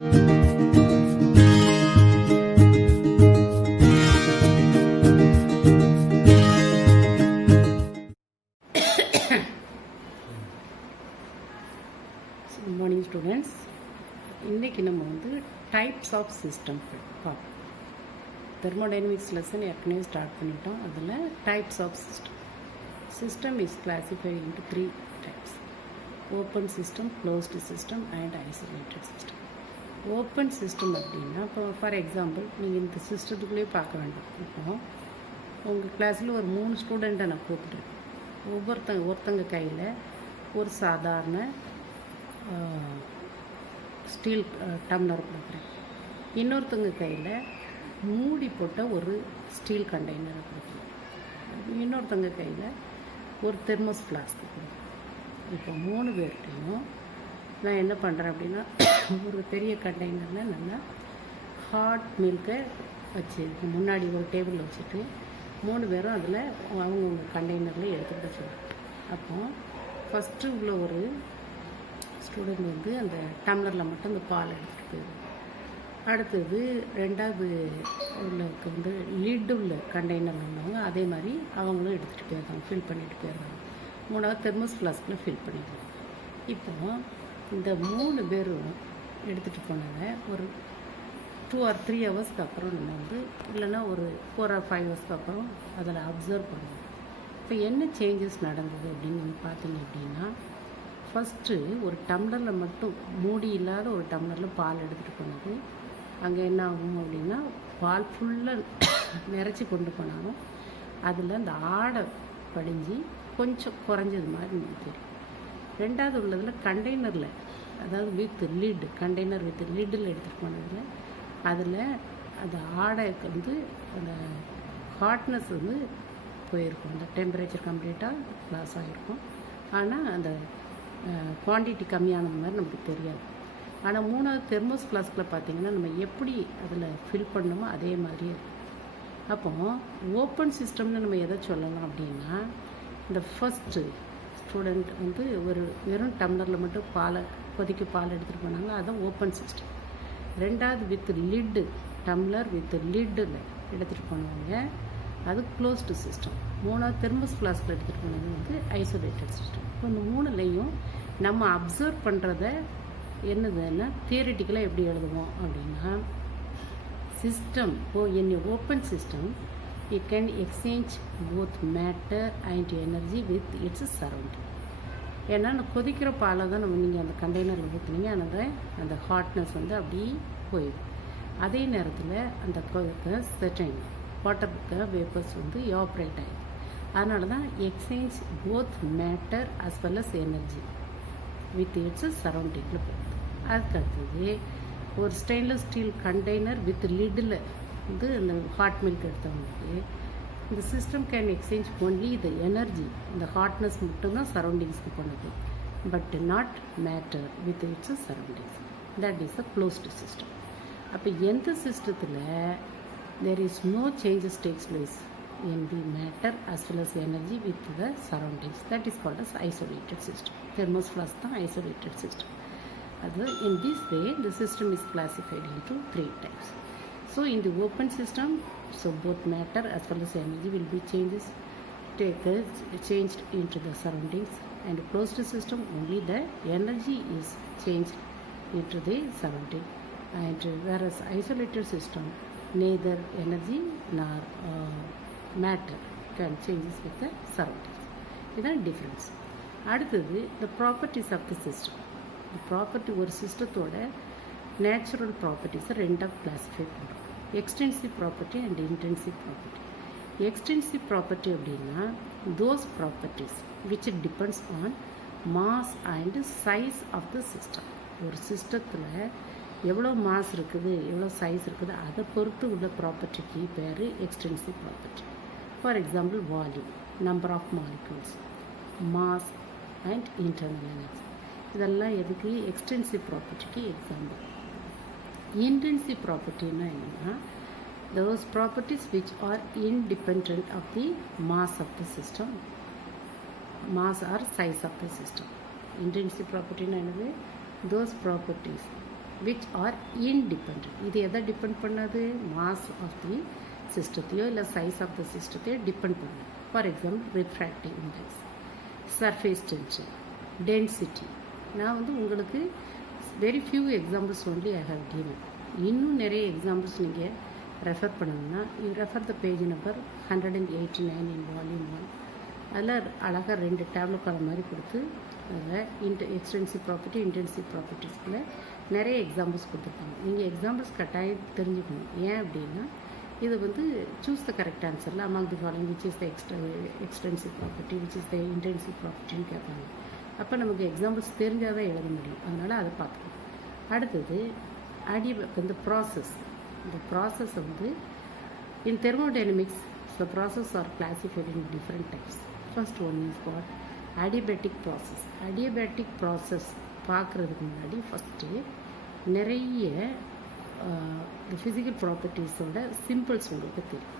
Good morning students. இன்றைக்கி நம்ம types of system பார்ப்போம். தெர்மோடைனமிக்ஸ் லெசன் ஏற்கனவே ஸ்டார்ட் பண்ணிட்டோம். அதில் types of system is classified into 3 types: open system, closed system and isolated system. Open system அப்படின்னா, இப்போ for example நீங்கள் இந்த சிஸ்டத்துக்குள்ளேயே பார்க்க வேண்டாம். இப்போ உங்கள் கிளாஸில் ஒரு 3 ஸ்டூடெண்ட்டை நான் கூப்பிட்றேன். ஒருத்தங்க கையில் ஒரு சாதாரண ஸ்டீல் டம்ளர் கொடுக்குறேன். இன்னொருத்தங்க கையில் மூடி போட்ட ஒரு ஸ்டீல் கண்டெய்னரை கொடுக்குறேன். இன்னொருத்தங்க கையில் ஒரு தெர்மோஸ் ஃப்ளாஸ்க் கொடுக்குறேன். இப்போ 3 பேர்கிட்டையும் நான் என்ன பண்ணுறேன் அப்படின்னா, ஒரு பெரிய கண்டெய்னரில் நல்லா ஹாட் மில்கை வச்சு முன்னாடி ஒரு டேபிளில் வச்சுட்டு 3 பேரும் அதில் அவங்கவுங்க கண்டெய்னரில் எடுத்துகிட்டு வச்சுருக்கேன். அப்போது ஃபஸ்ட்டு உள்ள ஒரு ஸ்டூடெண்ட் அந்த டம்ளரில் மட்டும் அந்த பால் எடுத்துகிட்டு போயிடும். அடுத்தது 2வது உள்ளக்கு லிட் உள்ள கண்டெய்னர் உள்ளவங்க அதே மாதிரி அவங்களும் எடுத்துகிட்டு போயிருக்காங்க, ஃபில் பண்ணிட்டு போயிடுறாங்க. 3வது தெர்மோஸ் ஃப்ளாஸ்கில் ஃபில் பண்ணிடுவோம். இப்போ இந்த 3 பேரும் எடுத்துகிட்டு போனதை ஒரு 2 or 3 ஹவர்ஸ்க்கு அப்புறம் நம்ம இல்லைன்னா ஒரு 4 or 5 ஹவர்ஸ்க்கு அப்புறம் அதில் அப்சர்வ் பண்ணுவோம். இப்போ என்ன சேஞ்சஸ் நடந்தது அப்படின்னு நீங்கள் பார்த்தீங்க அப்படின்னா, ஃபஸ்ட்டு ஒரு டம்ளரில் மட்டும் மூடி இல்லாத ஒரு டம்ளரில் பால் எடுத்துகிட்டு போனது அங்கே என்ன ஆகும் அப்படின்னா, பால் ஃபுல்லாக நிறச்சி கொண்டு போனாலும் அதில் அந்த ஆடை படிஞ்சு கொஞ்சம் குறைஞ்சது மாதிரி நமக்கு தெரியும். 2வது உள்ளதில் கண்டெய்னரில், அதாவது வித் லிட், கண்டெய்னர் வித் லிட்டில் எடுத்துகிட்டு போனதில் அதில் அந்த ஆடைக்கு அந்த ஹாட்னஸ் போயிருக்கும். அந்த டெம்பரேச்சர் கம்ப்ளீட்டாக லாஸ் ஆகிருக்கும். ஆனால் அந்த குவான்டிட்டி கம்மியானது மாதிரி நமக்கு தெரியாது. ஆனால் 3வது தெர்மோஸ் ஃப்ளாஸ்கில் பார்த்திங்கன்னா நம்ம எப்படி அதில் ஃபில் பண்ணணுமோ அதே மாதிரியே இருக்கும். அப்போது ஓப்பன் சிஸ்டம்னு நம்ம எதை சொல்லலாம் அப்படின்னா, இந்த ஃபஸ்ட்டு ஸ்டூடெண்ட் ஒரு வெறும் டம்ளரில் மட்டும் பால் எடுத்துகிட்டு போனாங்க, அதுதான் ஓப்பன் சிஸ்டம். 2வது வித் லிட்டு, டம்ளர் வித் லிட்டில் எடுத்துகிட்டு போனவங்க அது க்ளோஸ்டு சிஸ்டம். 3வது தெர்மோஸ் ஃப்ளாஸ்கில் எடுத்துகிட்டு போனது ஐசோலேட்டட் சிஸ்டம். இப்போ இந்த 3லையும் நம்ம அப்சர்வ் பண்ணுறத என்னதுன்னா தியரிட்டிக்கலாக எப்படி எழுதுவோம் அப்படின்னா, system in open system you can exchange both matter and energy with it's surrounding. ஏன்னா கொதிக்கிற பாலை தான் நீங்கள் அந்த கண்டெய்னரில் ஊற்றுனீங்க, அந்த ஹாட்னஸ் அப்படியே போயிடும். அதே நேரத்தில் அந்த செர்டைன் வாட்டர் வேப்பர்ஸ் எவாப்ரேட் ஆகிடும். அதனால தான் exchange both matter as well as energy with its சரௌண்டிங்கில் போகுது. அதுக்கு அடுத்தது ஒரு ஸ்டெயின்லெஸ் ஸ்டீல் கண்டெய்னர் வித் லிட்டில் இந்த ஹாட் மில்க் எடுத்தவங்களுக்கு இந்த system can exchange only the energy, இந்த ஹாட்னஸ் மட்டும்தான் சரௌண்டிங்ஸ்க்கு போனது, but not matter with its surroundings. That is a closed system. அப்போ எந்த சிஸ்டத்தில் there is no changes takes place in the matter as well as energy with the surroundings, that is called as isolated system. Thermos flask the isolated system. In this way the system is classified into 3 types. So in the open system, so both matter as well as energy will be changed into the surroundings, and closed system only the energy is changed into the surrounding, and whereas isolated system neither energy nor matter can changes with the surroundings. இதுதான் difference. அடுத்தது the properties of the system. the property ஒரு சிஸ்டத்தோட natural ப்ராப்பர்ட்டிஸை 2ஆக classify பண்ணுறோம்: extensive property and intensive property. Extensive property அப்படின்னா those properties which depends on mass and size of the system. ஒரு சிஸ்டத்தில் எவ்வளோ மாஸ் இருக்குது, எவ்வளோ சைஸ் இருக்குது, அதை பொறுத்து உள்ள ப்ராப்பர்ட்டிக்கு பேர் extensive property. For example volume, number of molecules, mass and internal energy, இதெல்லாம் எதுக்கு? எக்ஸ்டென்சிவ் ப்ராப்பர்ட்டிக்கு எக்ஸாம்பிள். இன்டென்சிவ் ப்ராப்பர்ட்டின்னா என்னென்னா, those properties which are independent of the mass of the system, mass or size of the system. Intrinsic property என்னது? those properties which are independent. இது எதை depend பண்ணாது? Mass of the சிஸ்டத்தையோ இல்லை size of the சிஸ்டத்தையோ depend பண்ணுது. For example refractive index, surface tension, density. நான் வந்து உங்களுக்கு very few examples only I have given. இன்னும் நிறைய எக்ஸாம்பிள்ஸ் நீங்கள் ரெஃபர் பண்ணணும்னா you refer the page number 189 in volume 1. அதில் அழகாக 2 டேப்லெட் காலம் மாதிரி கொடுத்து அதில் எக்ஸ்டென்சிவ் ப்ராப்பர்ட்டி, இன்டென்சிவ் ப்ராப்பர்ட்டிஸ்க்குள்ள நிறைய எக்ஸாம்பிள்ஸ் கொடுத்துருக்காங்க. நீங்கள் எக்ஸாம்பிள்ஸ் கட்டாயம் தெரிஞ்சுக்கணும். ஏன் அப்படின்னா இது வந்து சூஸ் த கரெக்ட் ஆன்சரில் among the following which is the extensive property, which is the intensive ப்ராப்பர்ட்டின்னு கேட்பாங்க. அப்போ நமக்கு எக்ஸாம்பிள்ஸ் தெரிஞ்சால் தான் எழுத முடியும். அதனால் அதை பார்த்துக்கணும். அடுத்தது இந்த ப்ராசஸ் வந்து in thermodynamics the process are classified in different types. First one is called adiabatic process. Adiabatic process பார்க்குறதுக்கு முன்னாடி ஃபஸ்ட்டு நிறைய ஃபிசிக்கல் ப்ராப்பர்ட்டிஸோட சிம்பிள்ஸ் உங்களுக்கு தெரியும்.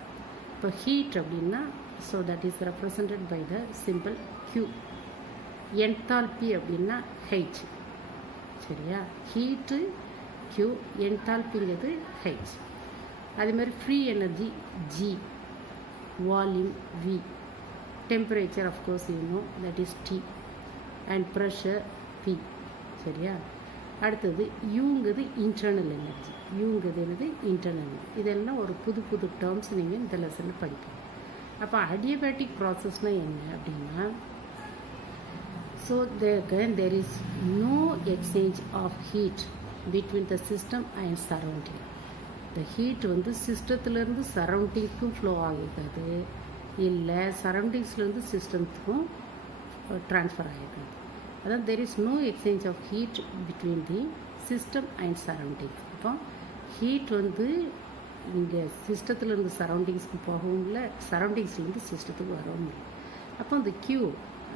இப்போ ஹீட் அப்படின்னா so that is represented by the simple Q. Enthalpy அப்படின்னா H. சரியா? Heat Q, என்தால்பிங்கிறது H. அதே மாதிரி free energy G, volume V, temperature of course that is T, and pressure P. சரியா? அடுத்தது யூங்கிறது இன்டர்னல் எனர்ஜி. யூங்கிறது என்னது? Internal energy. இதெல்லாம் ஒரு புது புது டேர்ம்ஸ் நீங்கள் இந்த லெசனில் படிப்போம். அப்போ அடியபேட்டிக் ப்ராசஸ்னால் என்ன அப்படின்னா so there is no exchange of heat between the system and surrounding. The heat வந்து சிஸ்டத்துலேருந்து சரௌண்டிங்க்கும் ஃப்ளோ ஆகிருக்காது, இல்லை சரௌண்டிங்ஸ்லேருந்து சிஸ்டத்துக்கும் ட்ரான்ஸ்ஃபர் ஆகிருக்காது. அதான் there is no exchange of heat between the system and surroundings. அப்போ ஹீட் வந்து இங்கே சிஸ்டத்துலேருந்து சரௌண்டிங்ஸ்க்கு போகவும் இல்லை, சரௌண்டிங்ஸ்லேருந்து சிஸ்டத்துக்கு வரவும் இல்லை. அப்போ அந்த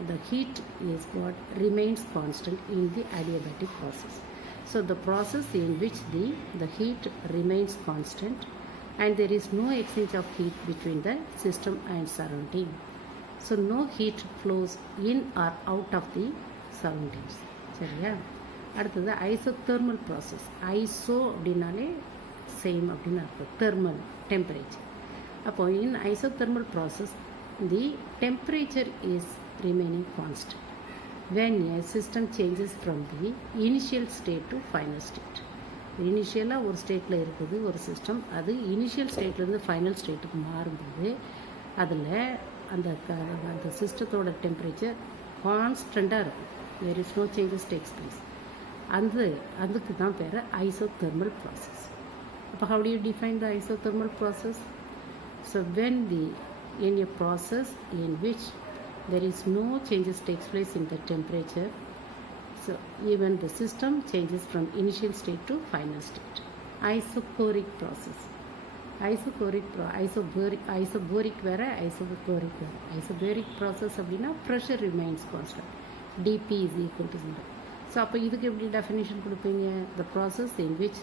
the heat is what remains constant in the adiabatic process. So the process in which the heat remains constant and there is no exchange of heat between the system and surrounding. So no heat flows in or out of the surroundings. சரியா? அடுத்தது isothermal process. Iso அப்படின்னாலே same அப்படின்னு அர்த்தம். Thermal temperature. அப்போ in isothermal process the temperature is remaining constant when a system changes from the initial state to final state. இனிஷியலாக ஒரு ஸ்டேட்டில் இருக்குது ஒரு சிஸ்டம், அது இனிஷியல் ஸ்டேட்லேருந்து ஃபைனல் ஸ்டேட்டுக்கு மாறும்போது அதில் அந்த சிஸ்டத்தோட டெம்பரேச்சர் கான்ஸ்டண்ட்டாக இருக்கும். there is no changes takes place. அதுக்கு தான் பேர் isothermal process. அப்போ how do you define the isothermal process? So when in a process in which there is no changes takes place in the temperature, so even the system changes from initial state to final state. Isochloric process. Isobaric வேற, isobaric வேற. Isobaric process அப்படின்னா pressure remains constant, dP is equal to 0. So அப்போ இதுக்கு எப்படி definition கொடுப்பீங்க? the process in which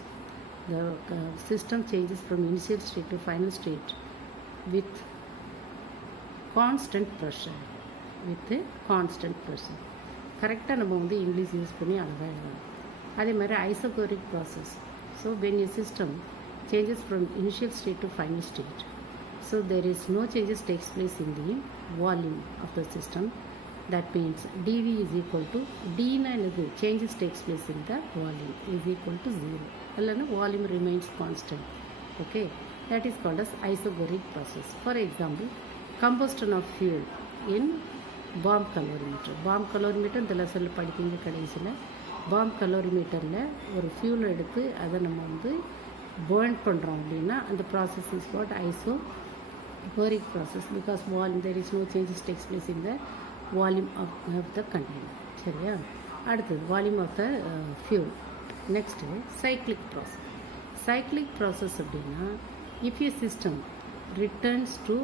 the system changes from initial state to final state with constant pressure. கரெக்டாக நம்ம வந்து இங்கிலீஷ் யூஸ் பண்ணி அழகாக எழுதணும். அதே மாதிரி isochoric process. So when a system changes from initial state to final state, so there is no changes takes place in the volume of the system. That means dV is equal to dனா என்னது? changes takes place in the volume is equal to 0. இல்லைன்னா volume remains constant. Okay, that is called as isobaric process. For example, combustion of fuel in bomb calorimeter இந்த லெசனில் படிப்பீங்க. கடைசியில் bomb கலோரிமீட்டரில் ஒரு fuel எடுத்து அதை நம்ம வந்து பேர்ன் பண்ணுறோம் அப்படின்னா அந்த process is what isobaric process. Because there is no changes takes place in the volume of the container. சரியா? அடுத்தது volume of the fuel. Next cyclic process அப்படின்னா if a system returns to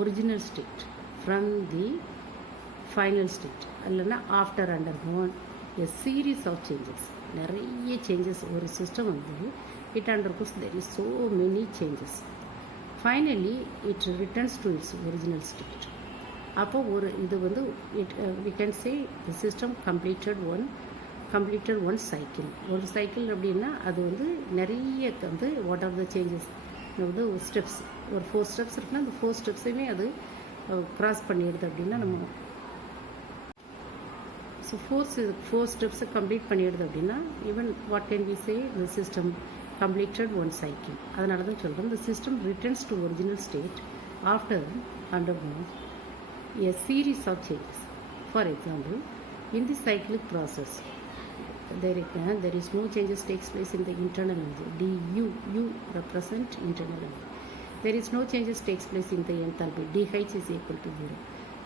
original state from the final state இல்லைன்னா after undergone a series of changes, நிறைய changes ஒரு system வந்து it undergoes there is so many changes. Finally it returns to its original state. அப்போ இது வந்து we can say the system completed one completed one cycle. ஒரு cycle அப்படின்னா அது வந்து நிறைய வந்து வாட் ஆர் த சேஞ்சஸ் வந்து ஸ்டெப்ஸ் ஒரு 4 ஸ்டெப்ஸ் இருக்குன்னா அந்த 4 ஸ்டெப்ஸையுமே அது க்ராஸ் பண்ணிடுது அப்படின்னா நம்ம ஸோ ஃபோர் ஸ்டெப்ஸை கம்ப்ளீட் பண்ணிடுது அப்படின்னா even what can we say the system completed one cycle. அதனால தான் சொல்கிறோம் the system returns to original state after undergoing a series of changes. For example, in the cyclic process there is no changes takes place in the internal energy. du represent internal energy. There is no changes takes place in the enthalpy. dH is equal to 0.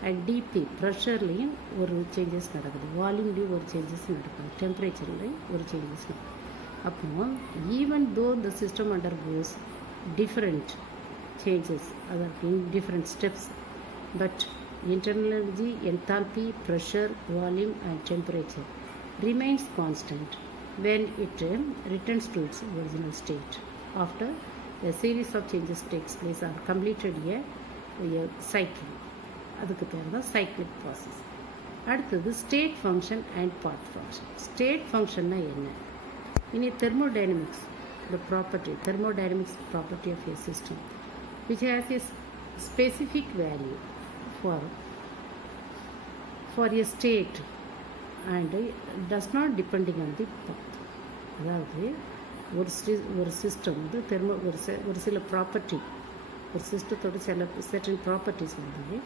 And dP ப்ரெஷர்லேயும் ஒரு changes நடக்குது, வால்யூம்லேயும் ஒரு changes நடக்குது, டெம்பரேச்சர்லேயும் ஒரு changes நடக்குது. அப்போ even though the system undergoes different changes அதாவது different steps, but internal energy, enthalpy, pressure, volume and temperature remains constant when it returns to its original state after a series of changes takes place or completed a cycle. அதுக்கு பேர் தான் cyclic process. அடுத்தது state function and path function. State functionனா என்ன? In a thermodynamics, the thermodynamics property of a system which has a specific value for a state and does not depending on the path. அதாவது ஒரு system வந்து ஒரு சில property, ஒரு சிஸ்டத்தோட சில certain properties வந்து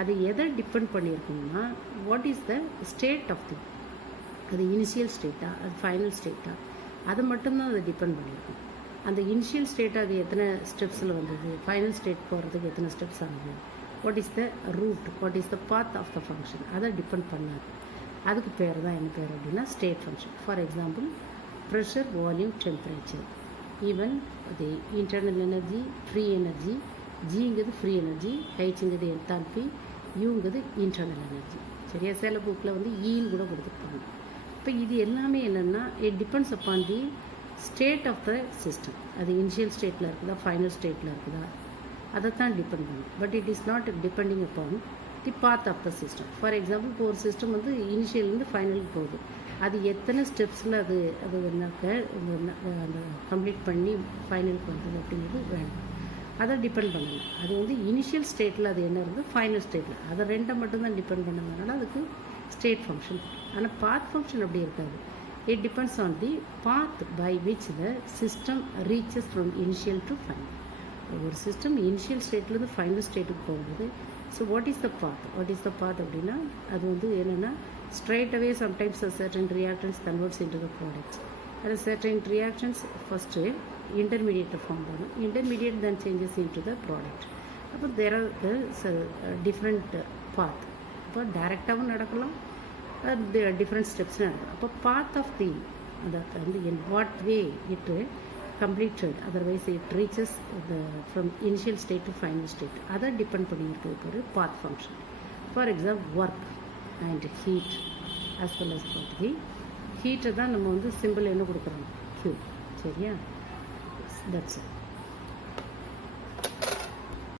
அது எதை டிபெண்ட் பண்ணியிருக்குன்னா what is the state of the, அது இனிஷியல் ஸ்டேட்டா அது ஃபைனல் ஸ்டேட்டா, அதை மட்டும்தான் அதை டிபெண்ட் பண்ணியிருக்கும். அந்த இனிஷியல் ஸ்டேட் அது எத்தனை ஸ்டெப்ஸில் வந்தது, ஃபைனல் ஸ்டேட் போகிறதுக்கு எத்தனை ஸ்டெப்ஸ் ஆனது, what is the route, what is the path of the function, அதை டிபெண்ட் பண்ணாது. அதுக்கு பேர் தான் என்ன பேர் அப்படின்னா state function. For example pressure, volume, temperature, even அது இன்டர்னல் எனர்ஜி, ஃப்ரீ எனர்ஜி, ஜிங்கிறது ஃப்ரீ எனர்ஜி, ஹெச்ங்கிறது என்தால்பி, யூங்கிறது இன்டர்னல் எனர்ஜி. சரியா? சில புக்கில் வந்து ஈன்னு கூட கொடுத்துருப்பாங்க. இப்போ இது எல்லாமே என்னென்னா it depends upon the state of the system. அது இனிஷியல் ஸ்டேட்டில் இருக்குதா ஃபைனல் ஸ்டேட்டில் இருக்குதா அதை தான் டிபெண்ட் பண்ணும். But it is not depending upon the path of the system. For example இப்போ ஒரு சிஸ்டம் வந்து இனிஷியல்லேருந்து ஃபைனலுக்கு போகுது, அது எத்தனை ஸ்டெப்ஸில் அது அந்த கம்ப்ளீட் பண்ணி ஃபைனலுக்கு வந்தது அப்படிங்கிறது வேண்டாம், அதை டிபெண்ட் பண்ணல. அது வந்து இனிஷியல் ஸ்டேட்டில் அது என்ன இருந்தது, ஃபைனல் ஸ்டேட்டில், அதை ரெண்டை மட்டும்தான் டிபெண்ட் பண்ணதுனால அதுக்கு ஸ்டேட் ஃபங்க்ஷன். ஆனால் பாத் ஃபங்க்ஷன் அப்படி இருக்காது. It depends on the path by which the system reaches from initial to final. ஒரு சிஸ்டம் இனிஷியல் ஸ்டேட்லேருந்து ஃபைனல் ஸ்டேட்டுக்கு போகும்போது so what is the path அப்படின்னா அது வந்து என்னென்னா straight away sometimes a certain reactants converts into the products. There are certain reactions first intermediate form, intermediate then changes into the product. But there are the different path. But direct avum nadakalam, there are different steps nadakalam. But path of the in what way it completed, otherwise it reaches from initial state to final state, other depend பண்ணி இருக்கிறது path function. For example, work and heat as well as the heat தான் நம்ம வந்து simple என்ன கொடுக்குறோம், Q. சரியா? That's it.